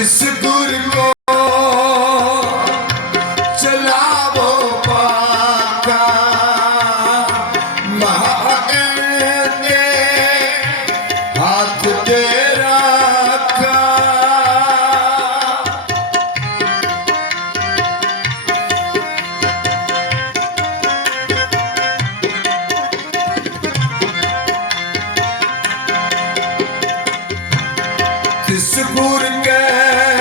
इस गुर को चलावो पाका। महागण के हाथ के रखा। किस गुर के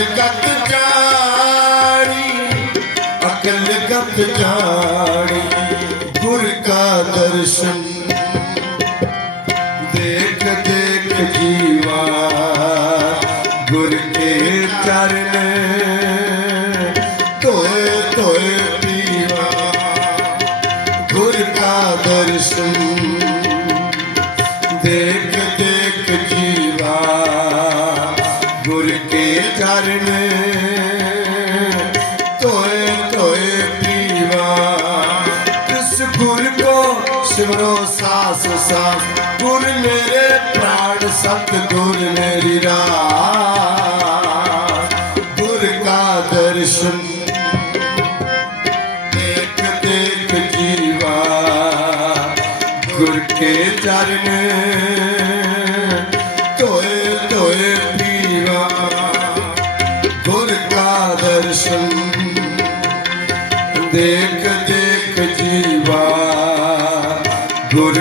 ਅਕਲ ਕਤ ਜਾਣੀ, ਅਕਲ ਕਤ ਜਾਣੀ, ਗੁਰ ਕਾ ਦਰਸ਼ਨ। ਦੇਖ ਦੇਖ ਜੀਵਾ, ਗੁਰ ਕੇ ਚਰਨ। ਧੋਏ ਧੋਏ ਪੀਵਾ, ਗੁਰ ਕਾ ਦਰਸ਼ਨ। ਦੇਖ शिवरो सास सास। गुर मेरे प्राण सत गुर मेरी रात। गुर का दर्शन देख देख जीवा। गुर के चरण ਗੁਰ ਕਾ ਦਰਸ਼ਨ ਦੇਖ ਦੇਖ ਜੀਵਾ ਗੁਰ